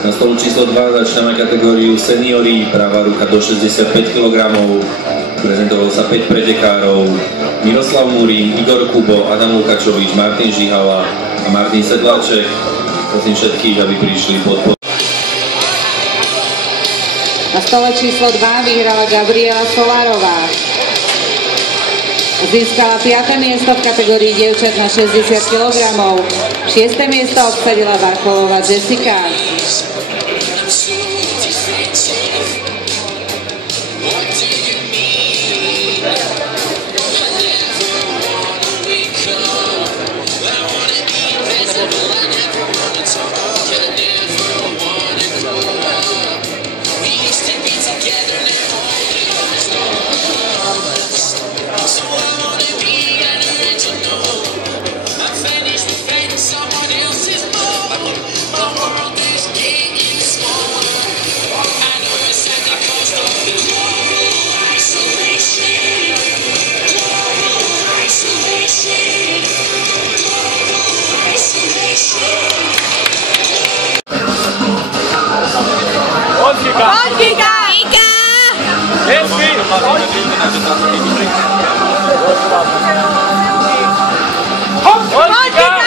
Na stolu číslo 2 začíname kategóriu seniori, pravá ruka do 65 kg. Prezentovalo sa 5 pretekárov: Miroslav Murín, Igor Kubo, Adam Lukačovič, Martin Žihala a Martin Sedláček. Prosím všetkých, aby prišli podporu. Na stole číslo 2 vyhrala Gabriela Solárová. Získala 5. miesto v kategórii dievčat na 60 kg. 6. miesto obsadila Varcholová Jessica. Ika!